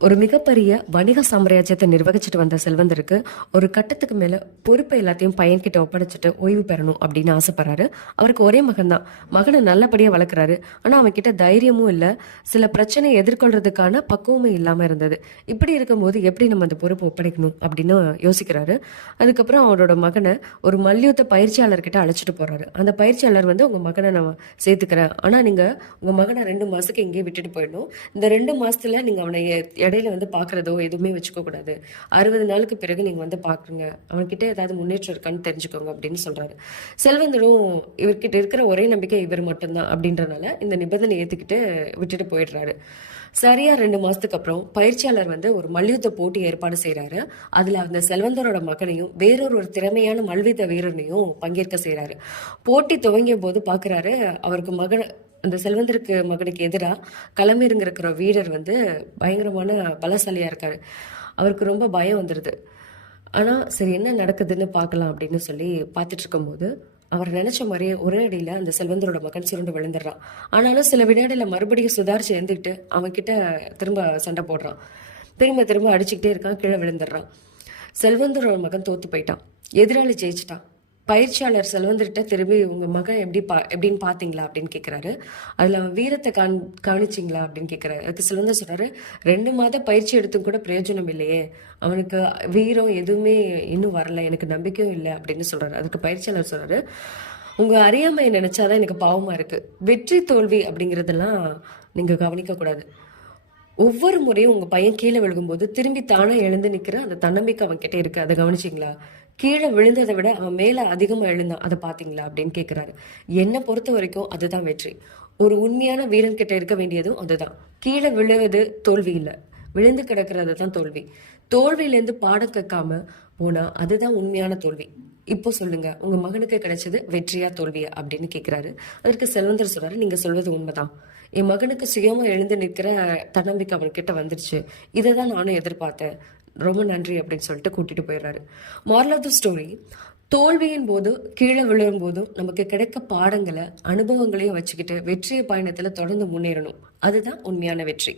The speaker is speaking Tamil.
ஒரு மிகப்பெரிய வணிக சாம்ராஜ்யத்தை நிர்வகிச்சுட்டு வந்த செல்வந்தருக்கு ஒரு கட்டத்துக்கு மேல பொறுப்பை எல்லாத்தையும் பையன்கிட்ட ஒப்படைச்சிட்டு ஓய்வு பெறணும் அப்படின்னு ஆசைப்படுறாரு. அவருக்கு ஒரே மகன் தான். மகனை நல்லபடியா வளர்க்குறாரு. ஆனா அவன் கிட்ட தைரியமும் இல்ல, சில பிரச்சனையை எதிர்கொள்றதுக்கான பக்குவமும் இல்லாம இருந்தது. இப்படி இருக்கும்போது எப்படி நம்ம அந்த பொறுப்பை ஒப்படைக்கணும் அப்படின்னு யோசிக்கிறாரு. அதுக்கப்புறம் அவரோட மகனை ஒரு மல்யுத்த பயிற்சியாளர்கிட்ட அழைச்சிட்டு போறாரு. அந்த பயிற்சியாளர் உங்க மகனை நான் சேர்த்துக்கிறேன், ஆனா நீங்க உங்க மகனை 2 மாசத்துக்கு இங்கேயே விட்டுட்டு போயிடணும். இந்த 2 மாசத்துல நீங்க அவனை இடையில பாக்குறதோ எதுவுமே வச்சுக்க கூடாது. 60 நாளுக்கு பிறகு நீங்க பாக்குறீங்க, அவன்கிட்ட ஏதாவது முன்னேற்றம் இருக்கான்னு தெரிஞ்சுக்கோங்க அப்படின்னு சொல்றாரு. செல்வந்தரும் இவர்கிட்ட இருக்கிற ஒரே நம்பிக்கை இவர் மட்டும்தான் அப்படின்றனால இந்த நிபந்தனை ஏத்துக்கிட்டு விட்டுட்டு போயிடுறாரு. சரியா 2 மாசத்துக்கு அப்புறம் பயிற்சியாளர் ஒரு மல்யுத்த போட்டி ஏற்பாடு செய்யறாரு. அதுல அந்த செல்வந்தரோட மகனையும் வேறொரு திறமையான மல்யுத்த வீரனையும் பங்கேற்க செய்யறாரு. போட்டி துவங்கிய போது பாக்குறாரு, அவருக்கு அந்த செல்வந்தருக்கு மகனுக்கு எதிராக களமிறங்கிருக்கிற வீரர் பயங்கரமான பலசாலியா இருக்காரு. அவருக்கு ரொம்ப பயம் வந்துடுது. ஆனா சரி என்ன நடக்குதுன்னு பார்க்கலாம் அப்படின்னு சொல்லி பார்த்துட்டு இருக்கும்போது அவர் நினைச்ச மாதிரியே ஒரே அடியில அந்த செல்வந்தரோட மகன் சுருண்டு விழுந்துடுறான். ஆனாலும் சில வினாடியில மறுபடியும் சுதாரிச்சு எழுந்துக்கிட்டு அவன் கிட்ட திரும்ப சண்டை போடுறான். திரும்ப திரும்ப அடிச்சுக்கிட்டே இருக்கான், கீழே விழுந்துடுறான். செல்வந்தரோட மகன் தோத்து போயிட்டான், எதிராளி ஜெயிச்சிட்டான். பயிற்சியாளர் செல்வந்தர்கிட்ட திரும்பி உங்க மகன் எப்படின்னு பாத்தீங்களா அப்படின்னு கேட்கிறாரு. அதுல அவன் வீரத்தை கவனிச்சிங்களா அப்படின்னு கேட்கிறாரு. அதுக்கு செல்வந்தர் சொல்றாரு, 2 மாத பயிற்சி எடுத்தும் கூட பிரயோஜனம் இல்லையே, அவனுக்கு வீரம் எதுவுமே இன்னும் வரல, எனக்கு நம்பிக்கையும் இல்லை அப்படின்னு சொல்றாரு. அதுக்கு பயிற்சியாளர் சொல்றாரு, உங்க அறியாமையை நினைச்சாதான் எனக்கு பாவமா இருக்கு. வெற்றி தோல்வி அப்படிங்கறதெல்லாம் நீங்க கவனிக்க கூடாது. ஒவ்வொரு முறையும் உங்க பையன் கீழே விழுகும்போது திரும்பி தானே எழுந்து நிக்கிற அந்த தன்னம்பிக்கை அவன் கிட்ட இருக்கு, அதை கவனிச்சிங்களா? கீழே விழுந்ததை விட அவன் மேல அதிகமா எழுந்தான், அதை பாத்தீங்களா அப்படின்னு கேட்கிறாரு. என்னை பொறுத்த வரைக்கும் அதுதான் வெற்றி. ஒரு உண்மையான வீரன் கிட்ட இருக்க வேண்டியதும் அதுதான். கீழே விழுவது தோல்வி இல்லை, விழுந்து கிடக்கிறது தான் தோல்வி. தோல்வியிலேருந்து பாடம் கேட்காம போனா அதுதான் உண்மையான தோல்வி. இப்போ சொல்லுங்க, உங்க மகனுக்கு கிடைச்சது வெற்றியா தோல்வியா அப்படின்னு கேட்கிறாரு. அதற்கு செல்வந்தர் சொல்றாரு, நீங்க சொல்வது உண்மைதான். என் மகனுக்கு சுயமா எழுந்து நிற்கிற தன்னம்பிக்கை அவன்கிட்ட வந்துருச்சு. இதை தான் நானும் எதிர்பார்த்தேன், ரொம்ப நன்றி அப்படின்னு சொல்லிட்டு கூட்டிட்டு போயிடுறாரு. மாரல் ஆஃப் த ஸ்டோரி, தோல்வியின் போது கீழே விழும் போதும் நமக்கு கிடைக்க பாடங்களை அனுபவங்களையும் வச்சுக்கிட்டு வெற்றிய பயணத்துல தொடர்ந்து முன்னேறணும். அதுதான் உண்மையான வெற்றி.